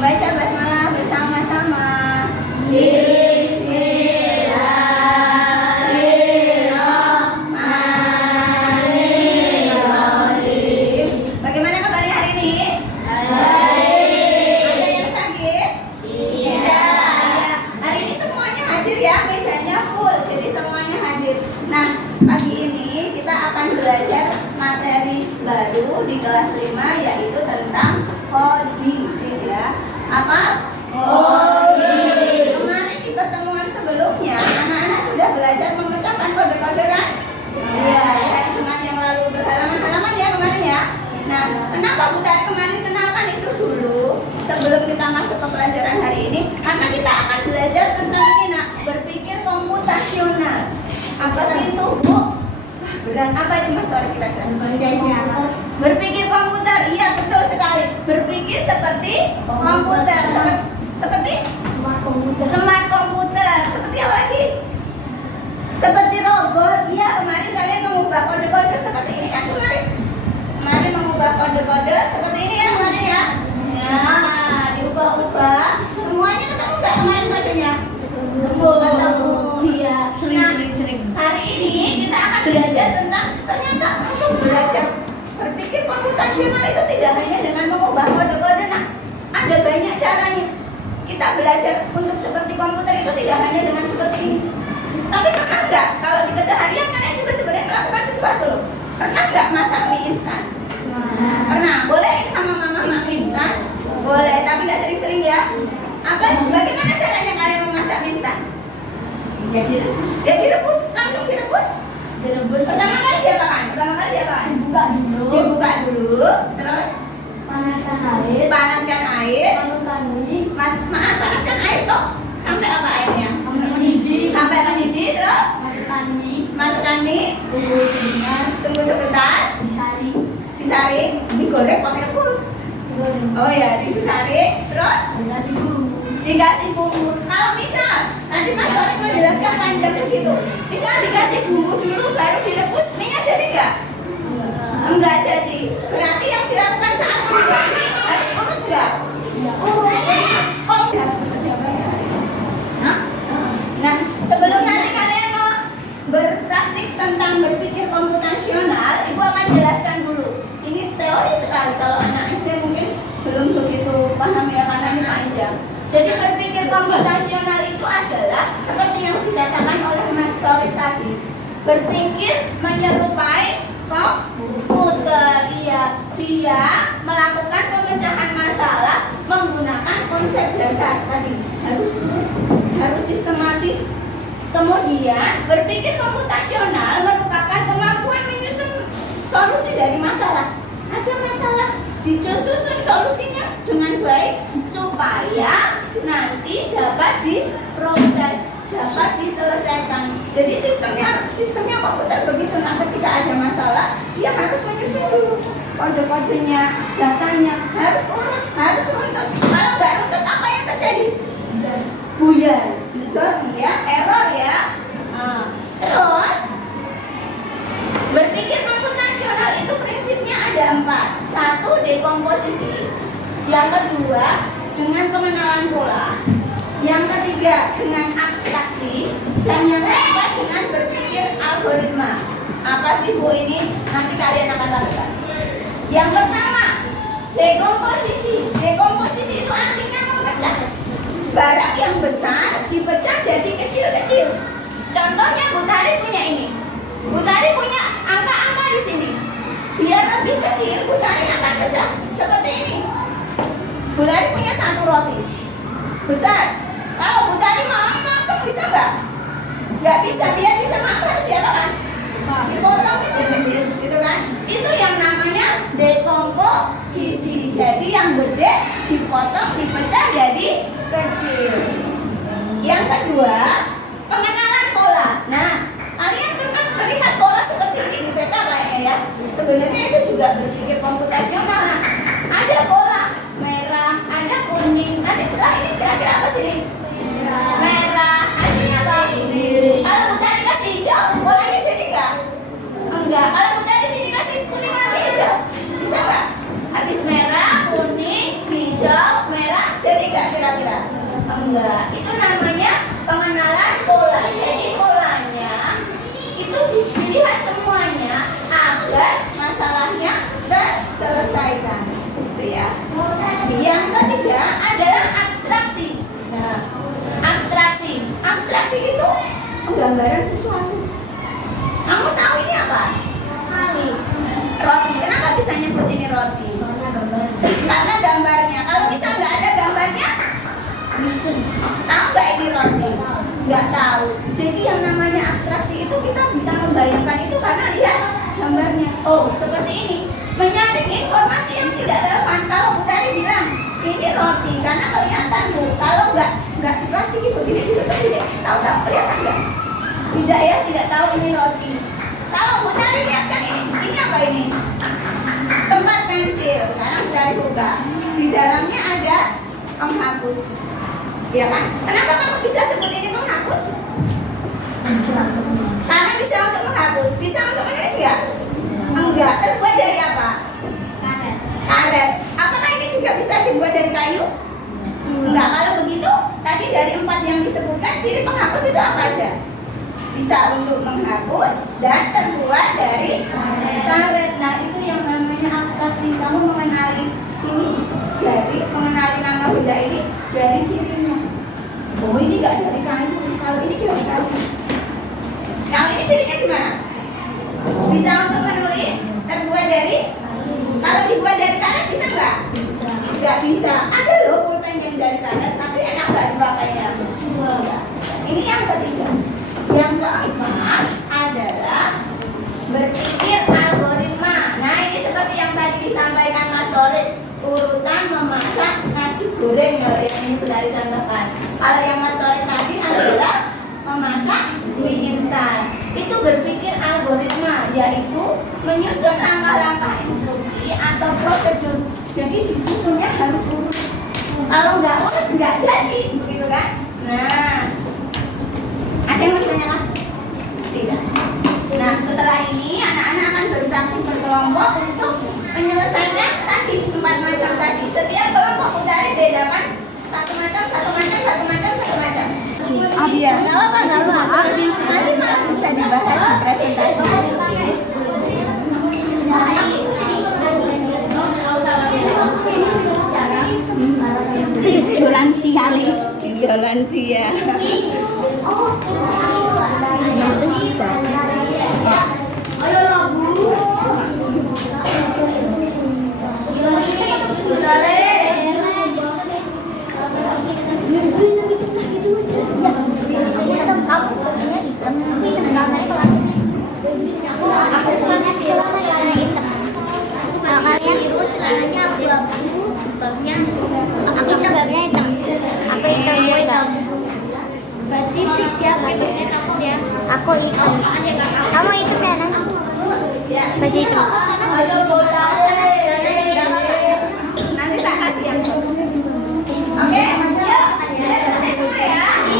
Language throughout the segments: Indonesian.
Membaca basmalah bersama-sama. Bismillahirrahmanirrahim. Bagaimana kabarnya hari ini? Baik. Ada yang sakit? Tidak. Ya. Hari ini semuanya hadir ya, mejanya full, jadi semuanya hadir. Nah, pagi ini kita akan belajar materi baru di kelas 5, yaitu tentang coding ya. Apa? Coding. Kemarin di pertemuan sebelumnya anak-anak sudah belajar memecahkan kode-kode kan? Iya, hari Jumat yang lalu berhalaman-halaman ya kemarin ya. Nah, kenapa Bu Tari kemarin kenalkan itu dulu sebelum kita masuk ke pelajaran hari ini? Karena kita akan belajar tentang ini nak, berpikir komputasional. Apa sih itu Bu? Berat apa itu Mas Tori kira-kira? Berpikir komputer, iya betul sekali. Berpikir seperti komputer, seperti smart komputer. Seperti apa lagi? Seperti robot. Iya, kemarin kalian mengubah kode-kode seperti ini kan kemarin. Kemarin mengubah kode-kode seperti ini ya kemarin ya. Nah, diubah-ubah. Semuanya ketemu nggak kemarin kodenya? Ketemu. Iya. Sering. Hari ini kita akan belajar tentang ternyata untuk belajar berpikir komputasional itu tidak hanya dengan mengubah kode-kode. Nah, ada banyak caranya. Kita belajar untuk seperti komputer itu tidak hanya dengan seperti ini. Tapi pernah nggak kalau di keseharian kalian juga sebenarnya melakukan sesuatu loh? Pernah nggak masak mie instan? Pernah. Bolehin sama mama mie instan? Boleh, tapi nggak sering-sering ya. Bagaimana caranya kalian memasak mie instan? Ya direbus, langsung direbus. Pertama kali diapakan? Dibuka dulu, terus Panaskan air. panaskan air. Panaskan air toh sampai apa airnya? Sampai mendidih, terus masukkan mie. Tunggu sebentar. Disaring, digoreng pakai rebus. Oh ya, disaring, terus dikasih bumbu. Kalau misal nanti Mas Tori menjelaskan panjang begitu, misal dikasih bumbu dulu baru direbus, mie-nya jadi nggak? Enggak jadi. Berarti yang dilakukan saat membuat mie harus urut nggak? Nah, sebelum nanti kalian mau berpraktik tentang berpikir komputasional, Ibu akan jelaskan dulu. Ini teori sekali, kalau anak SD mungkin belum begitu paham ya, karena ini panjang. Jadi berpikir komputasional itu adalah seperti yang dikatakan oleh Mas Tori tadi. Berpikir menyerupai komputer. Dia melakukan pemecahan masalah menggunakan konsep dasar tadi. Harus sistematis. Kemudian berpikir komputasional merupakan kemampuan menyusun solusi dari masalah. Ada masalah, disusun solusinya dengan baik supaya nanti dapat diproses, dapat diselesaikan. Jadi sistemnya komputer begitu. Nah, ketika ada masalah, dia harus menyusun dulu kode-kodenya, datanya, harus urut, harus runtut. Kalau nggak runtut, apa yang terjadi? Buyar, ya, error ya. Terus berpikir komputasional itu prinsipnya ada 4. 1, dekomposisi. Yang kedua, dengan pengenalan pola. Yang ketiga, dengan abstraksi. Dan yang keempat, dengan berpikir algoritma. Apa sih Bu ini? Nanti kalian akan lakukan. Yang pertama, dekomposisi. Dekomposisi itu artinya memecah. Barang yang besar dipecah jadi kecil-kecil. Contohnya Bu Tari punya ini. Bu Tari punya angka-angka di sini. Biar lebih kecil, Bu Tari akan pecah seperti ini. Bu Tari punya 1 roti besar. Kalau Bu Tari mau langsung bisa nggak? Nggak bisa. Biar bisa makan harus siapa kan? Dipotong kecil-kecil, gitu kan? Itu yang namanya dekomposisi. Jadi yang gede dipotong, dipecah jadi kecil. Yang kedua, pengenalan pola. Nah, kalian pernah melihat pola seperti ini di peta kayaknya ya? Sebenarnya itu juga berpikir komputasional. Nah, ada pola merah, ada kuning. Nanti setelah ini kira-kira apa sih? Merah, hasilnya apa? Kalau Bu Tari kasih hijau, polanya jadi nggak? Enggak. Kalau Bu Tari sini kasih kuning lagi hijau, bisa nggak? Habis merah, kuning, hijau, merah, jadi Enggak, itu namanya pengenalan pola. Jadi polanya itu dilihat semuanya agar masalahnya terselesaikan. Gitu ya. Yang ketiga adalah abstraksi. Nah, abstraksi itu penggambaran sesuatu. Kamu tahu ini apa? Roti. Kenapa bisa nyebut ini roti? Karena gambarnya. Kalau bisa nggak ada gambarnya, tahu nggak ini roti? Nggak tahu. Jadi yang namanya abstraksi itu kita bisa membayangkan itu karena lihat gambarnya. Oh, seperti ini. Menyaring informasi yang tidak relevan. Kalau Bu Tari bilang ini roti karena kelihatan Bu. Kalau nggak dikasih gitu, gini tahu kelihatan nggak? Tidak ya, tidak tahu ini roti. Kalau Bu Tari lihat kan ini apa ini? Tempat pensil. Sekarang Bu Tari buka. Di dalamnya ada penghapus. Ya kan? Kenapa kamu bisa sebut ini penghapus? Karena bisa untuk menghapus. Bisa untuk menulis ya? Enggak. Terbuat dari apa? Karet. Apakah ini juga bisa dibuat dari kayu? Enggak. Kalau begitu, tadi dari 4 yang disebutkan, ciri penghapus itu apa aja? Bisa untuk menghapus dan terbuat dari karet. Nah, itu yang namanya abstraksi. Kamu mengenali ini dari mengenali nama benda ini dari cirinya. Oh, ini enggak dari kayu. Kalau ini dari kayu. Kalau ini cirinya gimana? Bisa untuk menulis, terbuat dari. Kalau dibuat dari karet bisa nggak? Nggak bisa. Ada loh pulpen yang dari karet, tapi enak nggak dipakainya? Ini yang ketiga. Yang keempat adalah berpikir algoritma. Nah, ini seperti yang tadi disampaikan Mas Torik, urutan memasak nasi goreng yang ini benar dicontohkan. Kalau yang Mas Torik tadi adalah memasak mie instan. Itu berpikir algoritma, yaitu menyusun langkah-langkah instruksi atau prosedur. Jadi disusunnya harus urut. Kalau nggak urut nggak jadi, begitu kan? Nah, ada yang mau ditanyakan? Tidak. Nah, setelah ini anak-anak akan berpraktik berkelompok untuk menyelesaikan tadi 4 macam tadi. Setiap kelompok utari bedakan satu macam. Iya, nggak apa-apa. Nanti malah bisa dibahas di presentasi. Jolan sia. Ayolah Bu. Berarti fix ya, aku hitam. Kamu hitam ya, Nan? Baju hitam. Nanti tak kasih yang oke, yuk, sudah selesai semua ya.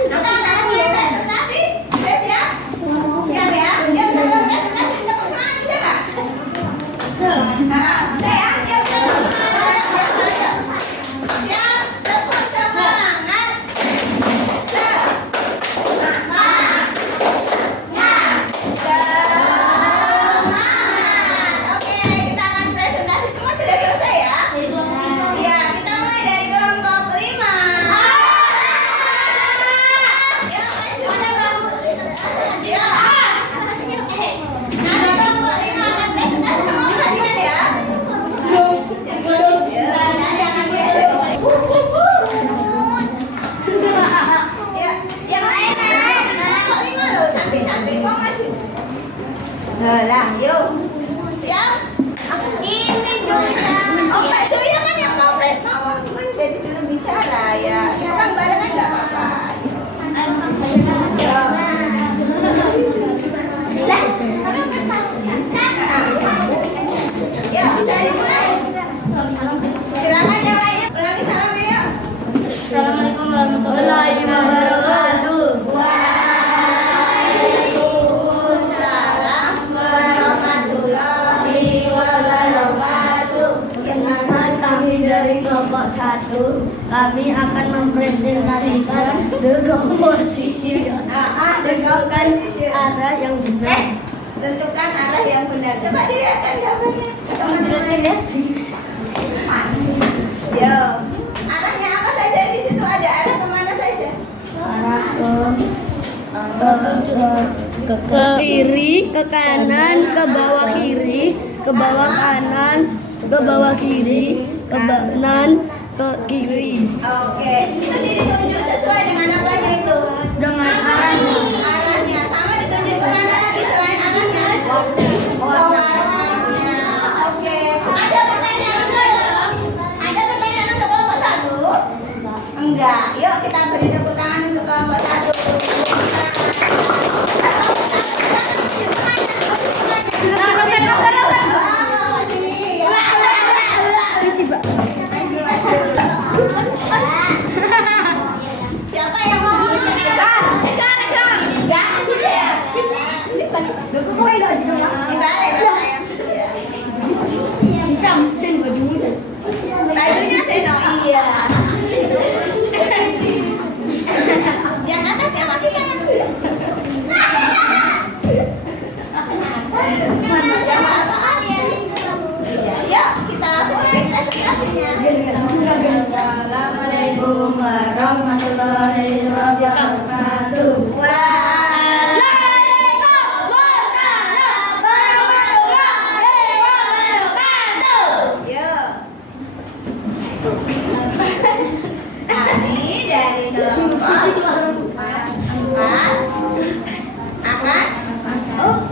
Kita akan presentasi, sudah siap? Siap ya? Yuk, sebelum presentasi kita semangat bisa nggak? Udah ya, yuk kita semangat. Siap, tepuk semangat. Semangat. Oke, kita akan presentasi semua sudah selesai ya? Iya, kita mulai dari kelompok 1, kami akan mempresentasikan the composition. Tentukan arah yang benar. Tentukan arah yang benar. Coba dilihatkan gambarnya ke teman-teman. Yo, arahnya apa saja di situ? Ada arah kemana saja? Arah ke kiri, ke kanan, ke bawah kiri, ke bawah kanan, ke bawah kiri, ke kanan, ke kiri. Oke, itu ditunjuk sesuai dengan apanya itu? Dengan arahnya. Arahnya. Sama ditunjuk kemana lagi selain arahnya? Warnanya. Oke. Ada pertanyaan enggak dong? Ada pertanyaan untuk kelompok 1? Enggak. Yuk kita beri tepuk tangan untuk kelompok 1. Siapa yang mau? Bajunya Seno, iya. Yang atas yang masih sana. Yang apa? Iya, yuk kita mulai presentasinya. Assalamualaikum warahmatullahi wabarakatuh. Kami dari kelompok 4 akan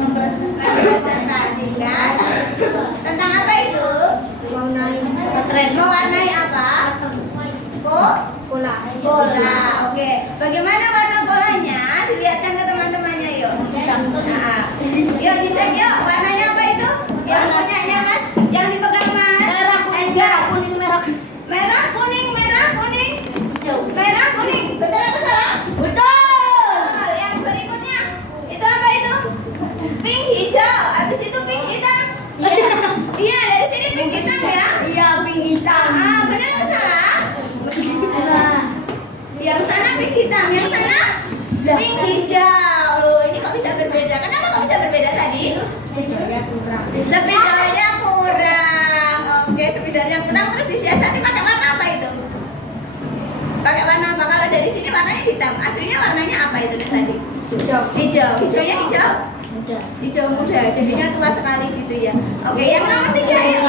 mempresentasikan tentang apa itu? Mewarnai apa? Bola. Oke. Bagaimana warna bolanya? Dilihatkan ke teman-temannya yuk. Nah, yuk dicek yuk. Warnanya apa itu? Yang punyanya Mas, yang dipegang Mas. Merah, kuning, merah. Merah, kuning, merah, kuning. Merah, kuning. Betul atau salah? Betul. Yang berikutnya itu apa itu? Pink, hijau. Habis itu pink hitam. Iya, dari sini pink hitam ya. Iya, pink hitam. Benar atau salah? Nah, Yang sana pink hitam, yang sana pink hijau. Loh, ini kok bisa berbeda? Kenapa kok bisa berbeda tadi? Sepedanya kurang. Oke, sepedanya kurang terus disiasati pakai warna apa itu? Pakai warna apa? Kalau dari sini warnanya hitam. Aslinya warnanya apa itu tadi? Hijau. Hijaunya hijau? Hijau muda. Jadinya tua sekali gitu ya. Oke, yang nomor 3 ya.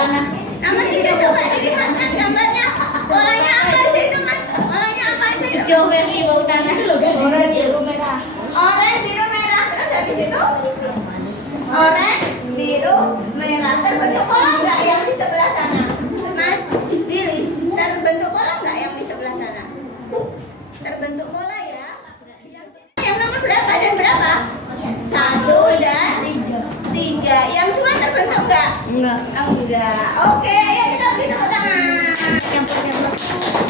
Nomor 3 coba dilihatkan gambarnya. Polanya apa aja itu Mas? Polanya apa aja itu? hijau versi bau tanah. Orange, biru, merah. Oranye, biru, merah. Terus habis itu? Oranye, biru, merah. Terbentuk pola nggak yang di sebelah sana? Mas Billy, terbentuk pola nggak yang di sebelah sana? Terbentuk pola ya. Yang nomor berapa dan berapa? 1 dan 3. Yang 2 terbentuk nggak? Enggak. Enggak. Oke, ayo kita beri tepuk tangan.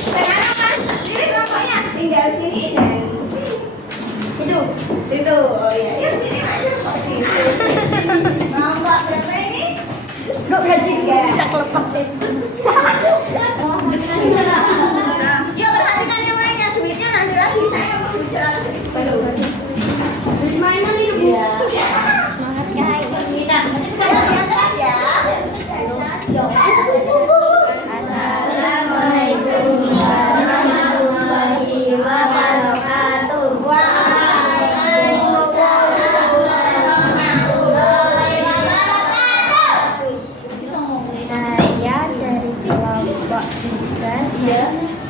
Sekarang Mas, ini kelompoknya tinggal sini dan sini. Situ. Oh iya, yuk sini maju kok sini. Kelompok berapa ini? Bisa kelepak sih. Nah, yuk perhatikan yang lainnya. Duitnya nanti lagi. Saya mau bicara sedikit dulu. Mainan ini, Bu. Iya. Semangat, guys. Yang keras ya. Assalamualaikum warahmatullahi wabarakatuh. Waalaikumsalam warahmatullahi wabarakatuh. Saya dari kelompok 13 ya.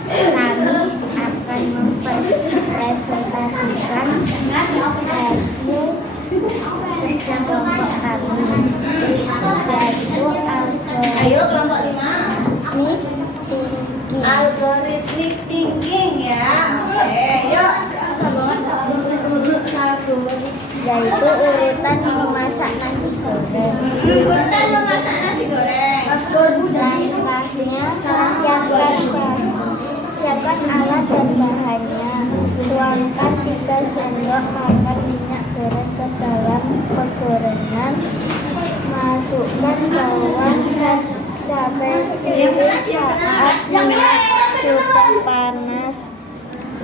Kami akan mempresentasikan hasil kerja kelompok kami, yaitu Ayo kelompok 5. tinggi. Algoritmik thinking ya. Oke, yuk. Yaitu urutan memasak nasi goreng. Urutan memasak nasi goreng. Langkahnya, siapkan alat dan bahannya. Tuangkan 3 sendok makan minyak goreng ke dalam penggorengan. Masukkan bawang dan cabai saat panas,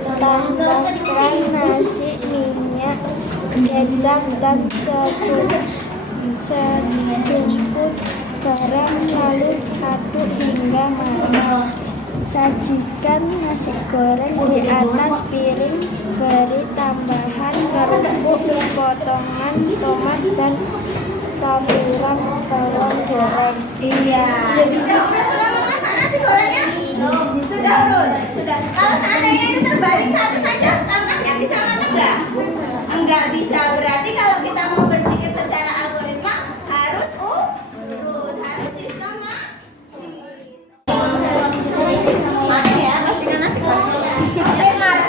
tambahkan nasi, minyak, kecap, dan sejumput garam, lalu aduk hingga matang. Sajikan nasi goreng di atas piring, beri tambahan kerupuk, potongan tomat, dan taburan bawang goreng. Iya. Sudah urut belum memasak nasi gorengnya? Sudah urut. Sudah. Kalau seandainya itu terbalik satu saja, langkahnya bisa matang nggak? Enggak bisa. Berarti kalau kita mau berpikir secara algoritma harus urut, harus sistematis. Matang ya, pastikan nasi goreng.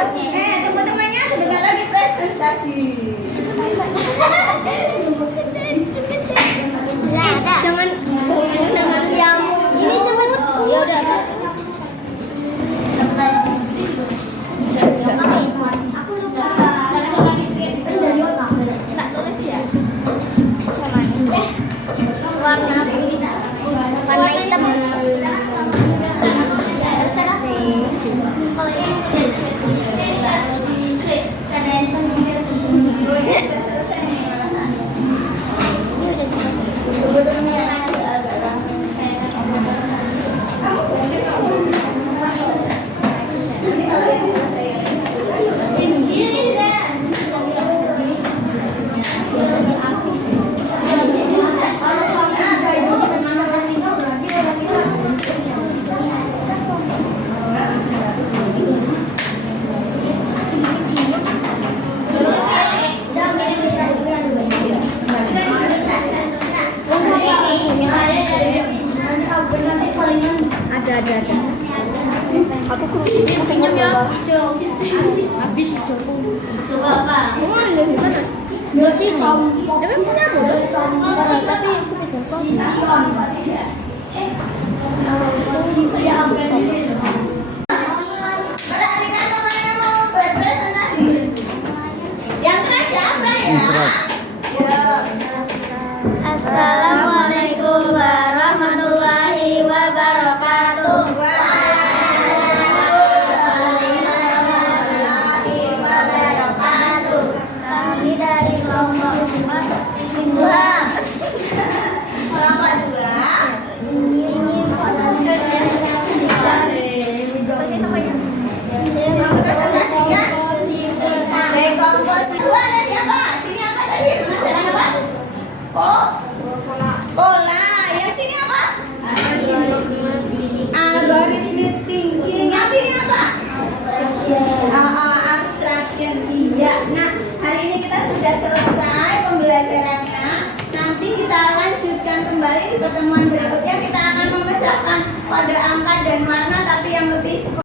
Oke, tunggu temannya sebentar lagi presentasi. Jangan yang ini cepet. Ya udah. Warna hitam. Sudah selesai nih malahan. Tunggu temannya agak lama. Nanti kalau yang selesai ada. Aku pinjam ya. Habis itu. Coba apa? Dua sih compok. Dengan punya tapi aku pinjam. perhatikan teman yang mau berpresentasi. Yang keras ya, Afra ya. Yuk. Assalamualaikum warahmatullahi wabarakatuh. Warahmatullahi wabarakatuh. Kami dari kelompok 2 Kelompok 2. Yang presentasikan rekomposisi. Ada siapa? Sini apa tadi? Pelajaran apa? Pola. Yang sini apa? Algoritmic thinking. Yang sini apa? Abstraction. Iya. Nah, hari ini kita sudah selesai pembelajarannya. Nanti kita lanjutkan kembali di pertemuan berikutnya. Kita akan memecahkan kode angka dan warna, tapi yang lebih